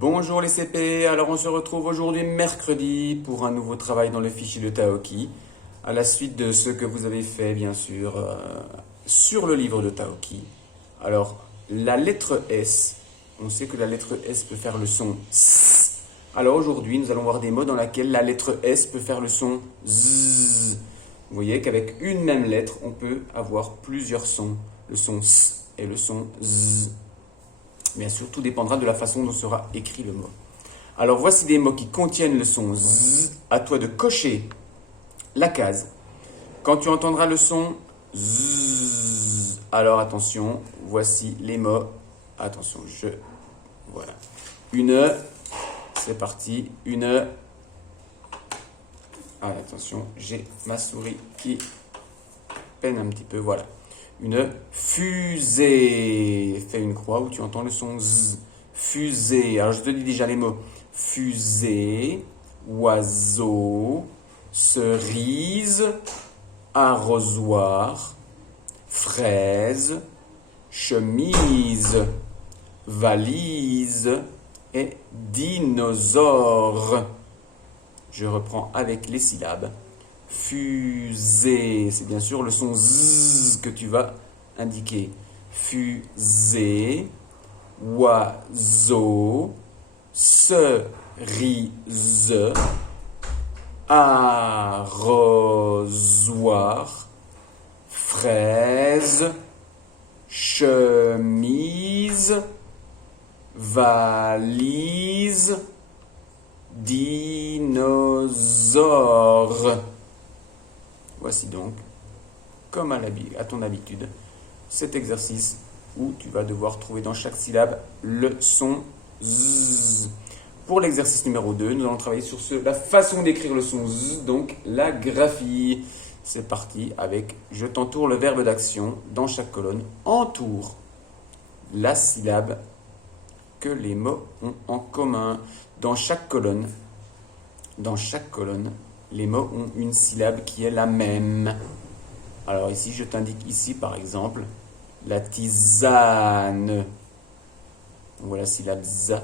Bonjour les CP, alors on se retrouve aujourd'hui mercredi pour un nouveau travail dans le fichier de Taoki, à la suite de ce que vous avez fait bien sûr sur le livre de Taoki. Alors la lettre S, on sait que la lettre S peut faire le son S. Alors aujourd'hui nous allons voir des mots dans lesquels la lettre S peut faire le son Z. Vous voyez qu'avec une même lettre on peut avoir plusieurs sons, le son S et le son Z. Bien sûr, tout dépendra de la façon dont sera écrit le mot. Alors, voici des mots qui contiennent le son Z. À toi de cocher la case. Quand tu entendras le son Z, alors attention, voici les mots. Attention, voilà. Une, c'est parti. Une. Ah, attention, j'ai ma souris qui peine un petit peu, voilà. Une fusée. Fais une croix où tu entends le son Z. Fusée. Alors je te dis déjà les mots. Fusée, oiseau, cerise, arrosoir, fraise, chemise, valise et dinosaure. Je reprends avec les syllabes. Fusée, c'est bien sûr le son Z que tu vas indiquer. Fusée, oiseau, cerise, arrosoir, fraise, chemise, valise, dinosaure. Voici donc, comme à ton habitude, cet exercice où tu vas devoir trouver dans chaque syllabe le son Z. Pour l'exercice numéro 2, nous allons travailler sur la façon d'écrire le son Z, donc la graphie. C'est parti avec je t'entoure le verbe d'action dans chaque colonne. Entoure la syllabe que les mots ont en commun. Dans chaque colonne, les mots ont une syllabe qui est la même. Alors ici, je t'indique ici par exemple la tisane. On voit la syllabe za.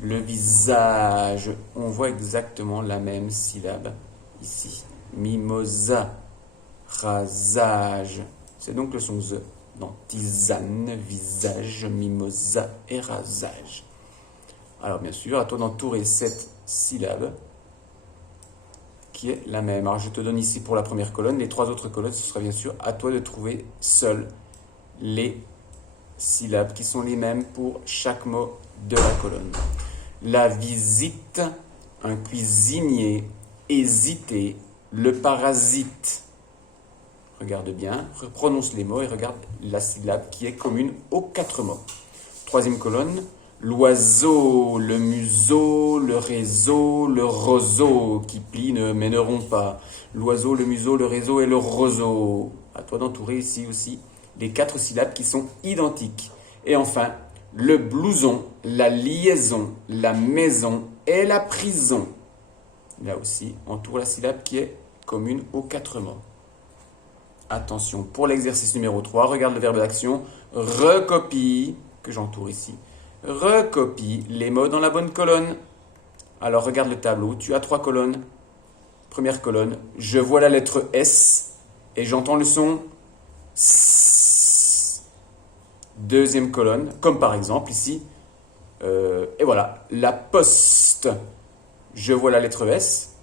Le visage, on voit exactement la même syllabe ici. Mimosa, rasage. C'est donc le son z dans tisane, visage, mimosa et rasage. Alors bien sûr, à toi d'entourer cette syllabe qui est la même. Alors je te donne ici pour la première colonne, les trois autres colonnes, ce sera bien sûr à toi de trouver seul les syllabes qui sont les mêmes pour chaque mot de la colonne. La visite, un cuisinier, hésiter, le parasite. Regarde bien, prononce les mots et regarde la syllabe qui est commune aux quatre mots. Troisième colonne, l'oiseau, le museau, le réseau, le roseau, qui plient mais ne rompt pas. L'oiseau, le museau, le réseau et le roseau. À toi d'entourer ici aussi les quatre syllabes qui sont identiques. Et enfin, le blouson, la liaison, la maison et la prison. Là aussi, entoure la syllabe qui est commune aux quatre mots. Attention, pour l'exercice numéro 3, regarde le verbe d'action, recopie, que j'entoure ici. Recopie les mots dans la bonne colonne. Alors regarde le tableau, tu as 3 colonnes. Première colonne, je vois la lettre S et j'entends le son S. Deuxième colonne, comme par exemple ici, et voilà, la poste. Je vois la lettre S,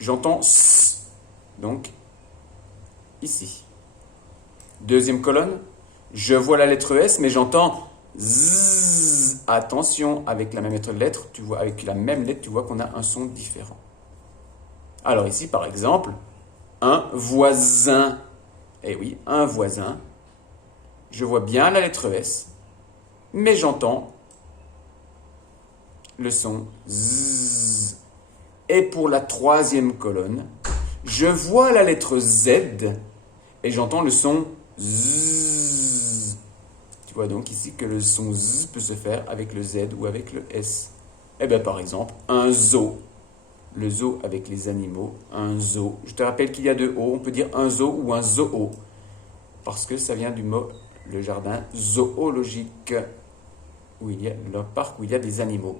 j'entends S. Donc, ici. Deuxième colonne, je vois la lettre S, mais j'entends Z. Attention, avec la même lettre, tu vois, avec la même lettre, tu vois qu'on a un son différent. Alors ici, par exemple, un voisin. Eh oui, un voisin. Je vois bien la lettre S, mais j'entends le son Z. Et pour la troisième colonne, je vois la lettre Z et j'entends le son Z. Tu vois donc ici que le son Z peut se faire avec le Z ou avec le S. Eh bien par exemple, un zoo. Le zoo avec les animaux, un zoo. Je te rappelle qu'il y a deux O, on peut dire un zoo ou un zoo. Parce que ça vient du mot le jardin zoologique. où il y a le parc où il y a des animaux.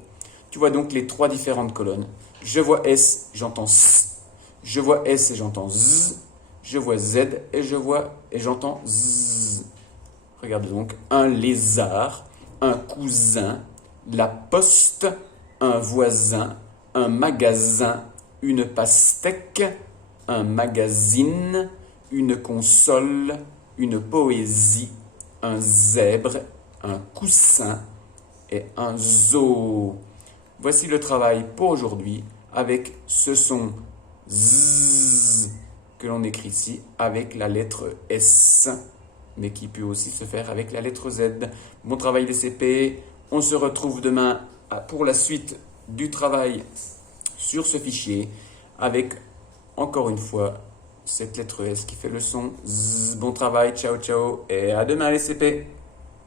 Tu vois donc les trois différentes colonnes. Je vois S, j'entends S. Je vois S et j'entends Z. Je vois Z et j'entends Z. Regarde donc, un lézard, un cousin, la poste, un voisin, un magasin, une pastèque, un magazine, une console, une poésie, un zèbre, un coussin et un zoo. Voici le travail pour aujourd'hui avec ce son Z que l'on écrit ici avec la lettre S, mais qui peut aussi se faire avec la lettre Z. Bon travail les CP, on se retrouve demain pour la suite du travail sur ce fichier avec encore une fois cette lettre S qui fait le son Z. Bon travail, ciao ciao et à demain les CP.